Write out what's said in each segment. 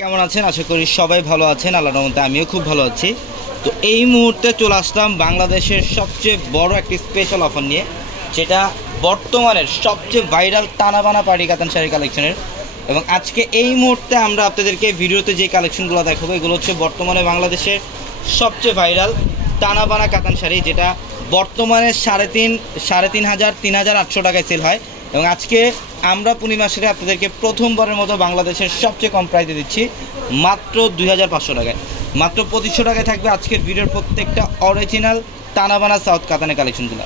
কেমন আছেন? আশা করি সবাই ভালো আছেন। আল্লাহর রহমতে আমিও খুব ভালো আছি। তো এই মুহূর্তে চলে আসলাম বাংলাদেশের সবচেয়ে বড় একটি স্পেশাল অফার নিয়ে, যেটা বর্তমানের সবচেয়ে ভাইরাল টানাবানা পার্টি কাতান শাড়ি কালেকশনের। এবং আজকে এই মুহূর্তে আমরা আপনাদেরকে ভিডিওতে যে কালেকশনগুলো দেখাবো, এগুলো হচ্ছে বর্তমানে বাংলাদেশের সবচেয়ে ভাইরাল টানাবানা কাতান শাড়ি, যেটা বর্তমানে 3,500 টাকায় সেল হয়। এবং আজকে আমরা পূর্ণিমা সেরে আপনাদেরকে প্রথমবারের মতো বাংলাদেশের সবচেয়ে কম প্রাইসে দিচ্ছি মাত্র 2,500 টাকায়। মাত্র 2500 টাকায় থাকবে আজকের ভিডিওর প্রত্যেকটা অরিজিনাল টানাবানা সাউথ কাতানের কালেকশনগুলো।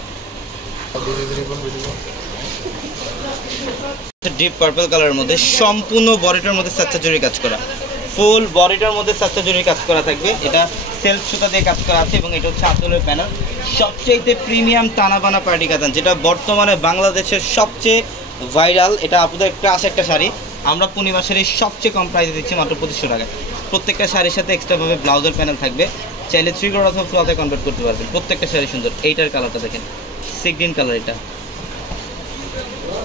ডিপ পার্পল কালারের মধ্যে সম্পূর্ণ বডিটার মধ্যে সাচ্চা জরি কাজ করা, ফুল বডিটার মধ্যে সাচ্চা জরি কাজ করা থাকবে। এটা সেলফ সুতা দিয়ে কাজ করা আছে এবং এটা হচ্ছে আঁচলের প্যানেল। সবচেয়ে প্রিমিয়াম টানাবানা পার্টি কাতান, যেটা বর্তমানে বাংলাদেশের সবচেয়ে ভাইরাল। এটা আপনাদের ক্লাস একটা শাড়ি, আমরা পূর্ণিমা শাড়ির সবচেয়ে কম প্রাইসে দিচ্ছি মাত্র 2500 টাকায়। প্রত্যেকটা শাড়ির সাথে এক্সট্রাভাবে ব্লাউজের প্যানেল থাকবে, চাইলে 3 কোয়ার্টার অথবা ফ্লতে কনভার্ট করতে পারবেন। প্রত্যেকটা শাড়ি সুন্দর। এইটার কালারটা দেখেন, সি গ্রিন কালার।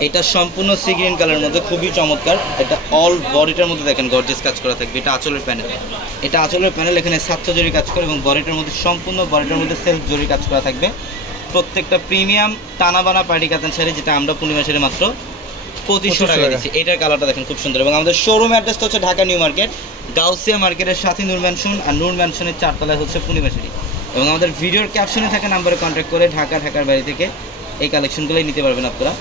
এটা সম্পূর্ণ সি গ্রিন কালারের মধ্যে খুবই চমৎকার। এটা অল বডিটার মধ্যে দেখেন গর্জিয়াস কাজ করা থাকবে। এটা আঁচলের প্যানেল, এখানে সাচ্চা জরি কাজ করে এবং বডিটার মধ্যে সম্পূর্ণ বডিটার মধ্যে সেলফ জরি কাজ করা থাকবে। প্রত্যেকটা প্রিমিয়াম টানাবানা পার্টি কাতান শাড়ি, যেটা আমরা পূর্ণিমা শাড়ি মাত্র 2500 টাকা দিচ্ছি। এটার কালারটা দেখেন খুব সুন্দর। এবং আমাদের শোরুম অ্যাড্রেসটা হচ্ছে ঢাকা নিউ মার্কেট, গাউসিয়া মার্কেটের সাথে নূর ম্যানশন, আর নূর ম্যানশনের 4 তলায় হচ্ছে পূর্ণিমা শাড়ি। এবং আমাদের ভিডিওর ক্যাপশনে থাকা নাম্বারে কন্ট্যাক্ট করে ঢাকার বাইরে থেকে এই কালেকশনগুলোই নিতে পারবেন আপনারা।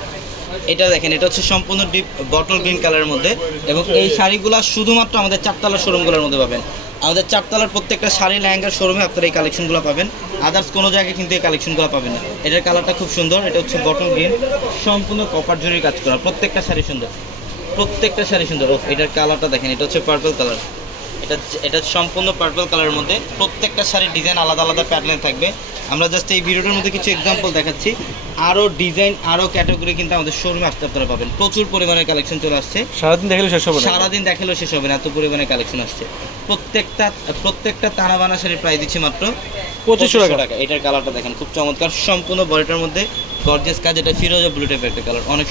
এটা দেখেন, এটা হচ্ছে সম্পূর্ণ ডিপ বটল গ্রিন কালারের মধ্যে। এবং এই শাড়িগুলো শুধুমাত্র আমাদের 4 তলার শোরুমগুলোর মধ্যে পাবেন। আমাদের 4 তলার প্রত্যেকটা শাড়ি লেহেঙ্গার শোরুমে আপনারা এই কালেকশনগুলো পাবেন, আদার্স কোনো জায়গায় কিন্তু এই কালেকশনগুলো পাবেন না। এটার কালারটা খুব সুন্দর। এটা হচ্ছে বটল গ্রিন, সম্পূর্ণ কপার জরির কাজ করা। প্রত্যেকটা শাড়ি সুন্দর। এটার কালারটা দেখেন, এটা হচ্ছে পার্পল কালার। এটা সম্পূর্ণ পার্পল কালারের মধ্যে। প্রত্যেকটা শাড়ির ডিজাইন আলাদা আলাদা প্যাটার্নে থাকবে। আমরা জাস্ট এই ভিডিওটার মধ্যে কিছু এক্সাম্পল দেখাচ্ছি। আরও ডিজাইন, আরও ক্যাটাগরি কিন্তু আমাদের শোরুমে আসতে আপনারা পাবেন। প্রচুর পরিমাণে কালেকশন চলে আসছে। সারাদিন দেখালেও শেষ হবে না, এত পরিমাণে কালেকশন আসছে। প্রত্যেকটা টানাবানা শাড়ির প্রাইস দিচ্ছি মাত্র 2500 টাকা। এটার কালারটা দেখেন, খুব চমৎকার। সম্পূর্ণ বডিটার মধ্যে গর্জিয়াস কাজ। এটা ফিরোজা ব্লু টাইপের একটা কালার, অনেক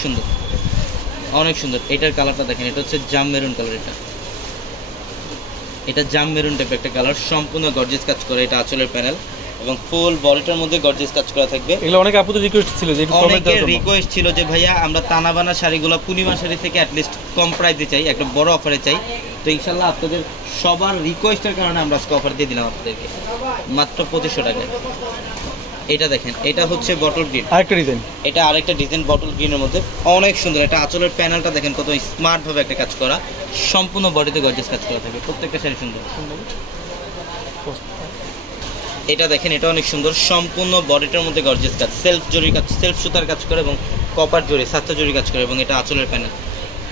সুন্দর। এটার কালারটা দেখেন, এটা হচ্ছে জাম মেরুন কালার। এটা জাম মেরুন টাইপের একটা কালার, সম্পূর্ণ গর্জিয়াস কাজ করে। এটা আঁচলের প্যানেল এবং ফুল বডিটার মধ্যে গর্জিয়াস কাজ করা থাকবে। এগুলো অনেক আপুদের রিকোয়েস্ট ছিল যে ভাইয়া আমরা টানাবানা শাড়িগুলো পূর্ণিমা শাড়ি থেকে অ্যাটলিস্ট কম প্রাইসে চাই, একটা বড় অফারে চাই। তো ইনশাল্লাহ আপনাদের সবার রিকোয়েস্টের কারণে আমরা আজকে অফার দিয়ে দিলাম আপনাদেরকে মাত্র 2500 টাকায়। এটা দেখেন, এটা হচ্ছে বটল গ্রিন, আরেকটা ডিজাইন বটল গ্রিনের মধ্যে অনেক সুন্দর। এটা আঁচলের প্যানেলটা দেখেন কত স্মার্ট ভাবে একটা কাজ করা, সম্পূর্ণ বডিতে গর্জিয়াস কাজ করা থাকে। প্রত্যেকটা শাড়ি সুন্দর। এটা দেখেন, এটা অনেক সুন্দর। সম্পূর্ণ বডিটার মধ্যে গর্জিয়াস কাজ, সেলফ জরি কাজ, সেলফ সুতার কাজ করে এবং কপার জরি, সাচ্চা জরি কাজ করে। এবং এটা আঁচলের প্যানেল।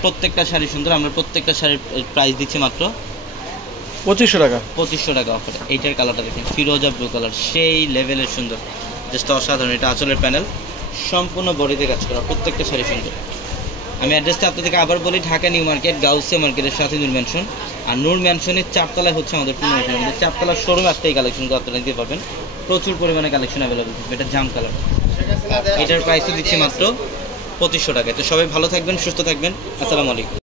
প্রত্যেকটা শাড়ি সুন্দর। আমরা প্রত্যেকটা শাড়ির প্রাইস দিচ্ছি মাত্র 2500 টাকা অফারে। এইটার কালারটা দেখেন, ফিরোজা ব্লু কালার, সেই লেভেলের সুন্দর, জাস্ট অসাধারণ। এটা আঁচলের প্যানেল, সম্পূর্ণ বডিতে কাজ করা। প্রত্যেকটা শাড়ি সুন্দর। আমি অ্যাড্রেসটা আপনাদেরকে আবার বলি, ঢাকা নিউ মার্কেট, গাউসিয়া মার্কেটের সাথে নূর ম্যানশন, আর নূর ম্যানশনের 4 তলায় হচ্ছে আমাদের পূর্ণিমা শাড়ি। আমাদের 4 তলার শোরুমে আসতে এই কালেকশনগুলো আপনারা নিতে পারবেন। প্রচুর পরিমাণে কালেকশন অ্যাভেলেবল থাকবে। এটা জাম কালার। এটার প্রাইসও দিচ্ছি মাত্র 2500 টাকা। তো সবাই ভালো থাকবেন, সুস্থ থাকবেন। আসসালামু আলাইকুম।